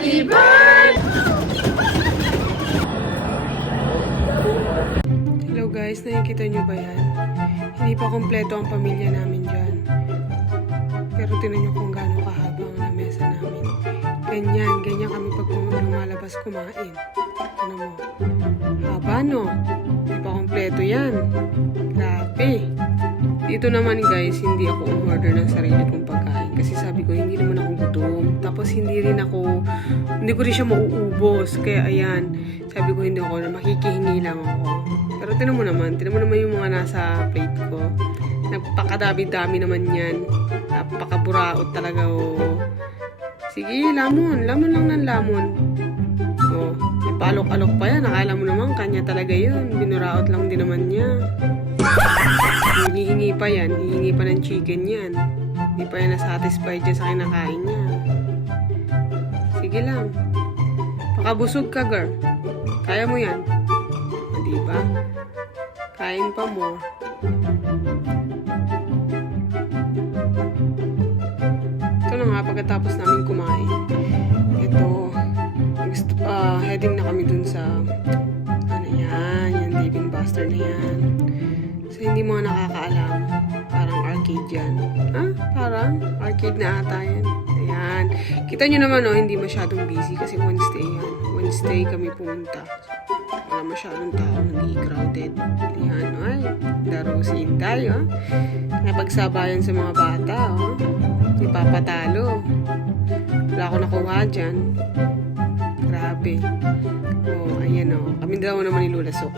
Happy birthday! Hello guys, nakikita nyo ba yan? Hindi pa kompleto ang pamilya namin dyan. Pero tinan nyo kung gaano kahaba ang lamesa namin. Ganyan kami pag lumalabas kumain. Ano mo? Haba no? Hindi pa kompleto yan. Grabe. Dito naman guys, hindi ako umorder ng sarili kong pagkain. Kasi sabi ko, hindi naman ako gutom. Tapos hindi ko rin siya mauubos. Kaya ayan, sabi ko hindi ako, makikihingi lang ako. Pero tinan mo naman yung mga nasa plate ko. Napakadami-dami naman yan. Napakaburaot talaga, oh. Sige, lamon lang ng lamon. Oh, may palok-alok pa yan. Akala mo naman, kanya talaga yun. Binuraot lang din naman niya. Hihingi pa yan. Hihingi pa ng chicken yan. Hindi pa yan na-satisfied dyan sa kinakain niya. Sige lang. Pakabusog ka, girl. Kaya mo yan. O, diba? Kain pa mo. Ito na nga, pagkatapos namin kumain. Ito. Heading na kami dun sa ano yan, yung Dave & Buster na yan. So, hindi mo nakakaalam. Parang arcade yan. Parang arcade na ata yan. Ayan. Kita nyo naman, hindi masyadong busy kasi Wednesday yan. Wednesday kami pumunta. Wala masyadong tao, hindi crowded. Ayan, ay. Laro si Inday, Napagsabayan sa mga bata, Hindi papatalo. Wala ako nakuha dyan. Grabe. Ayan, Kami daw naman ni Lola Sok.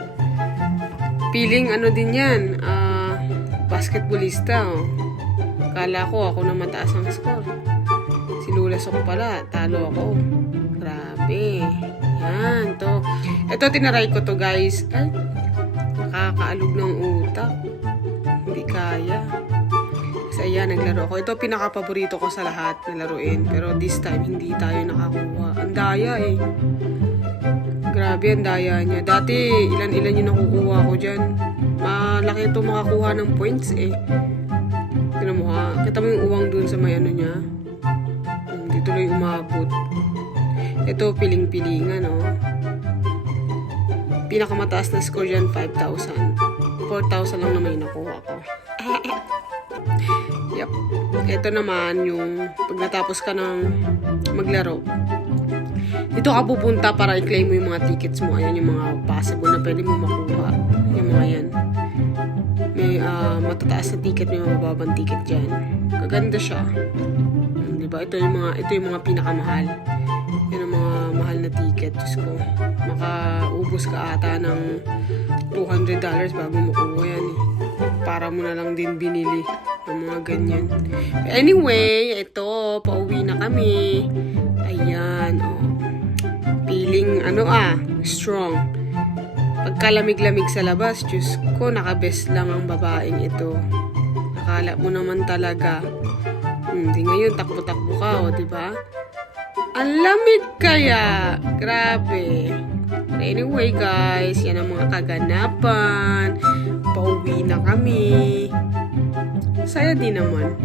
Feeling din yan, basketballista, Kala ko ako na mataas ang score. Si Lola Sok pala, talo ako. Grabe. Yan, to. Ito, tinaray ko to, guys. Ay, nakakaalog ng utak. Hindi kaya. Kasi ayan, naglaro ako. Ito, pinaka-paborito ko sa lahat na laruin. Pero this time, hindi tayo nakakuha. Ang daya, Grabe, ang daya niya. Dati, ilan-ilan yung nakukuha ko dyan. Malaki ito makakuha ng points, Tignan mo, Kita mo yung uwang dun sa may niya. Hindi tuloy umabot. Ito, piling-pilingan, Pinakamataas na score dyan, 5,000. 4,000 lang naman yung nakuha ko. Yep. Ito naman yung pag natapos ka ng maglaro. Dito ka pupunta para i-claim mo yung mga tickets mo. Ayan yung mga possible na pwede mo makuha. Yung mga yan. May matataas na ticket, may mababang ticket dyan. Kaganda siya. Diba? Ito yung mga pinakamahal. Yan ang mga mahal na ticket. Diyos ko. Makaubos ka ata ng $200 bago makuha yan, Para mo na lang din binili ng mga ganyan. Anyway, ito, pauwi na kami. Ayan, Feeling, strong. Pagkalamig-lamig sa labas, Diyos ko, nakabest lang ang babaeng ito. Akala mo naman talaga. Di ngayon, takbo-takbo ka, diba? Ang lamig kaya. Grabe. But anyway, guys, yan ang mga kaganapan. Pauwi na kami. Saya din naman.